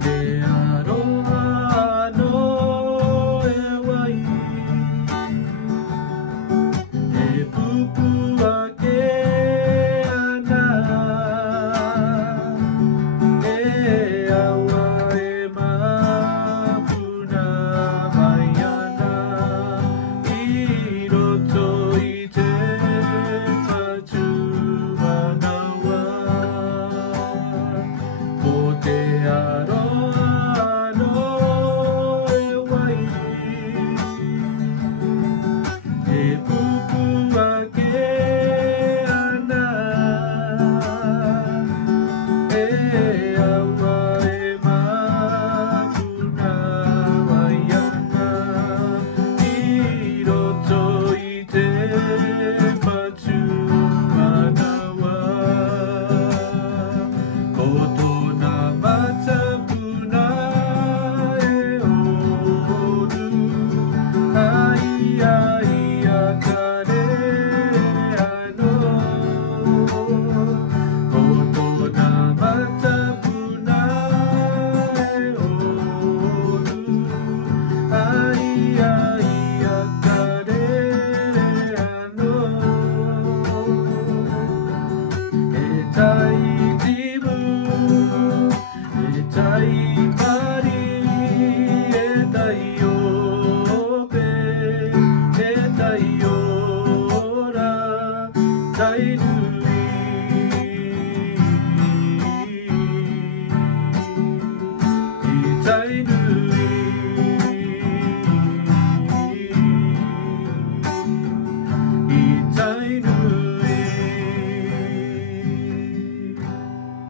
te aroha no e wai e pupu ake ana e awa e mapuna mai ana I roto I te whatu manawa ko te aroha no e wai e pupu ake ana e awa e mapuna mai ana I roto I te whatu manawa ko tōna matapuna e olu ai ai a kare ano ko tōna matapuna e olu ai ai a kare ano e tai timu e tai pari e tai ope e tai ora tai nui e tai nui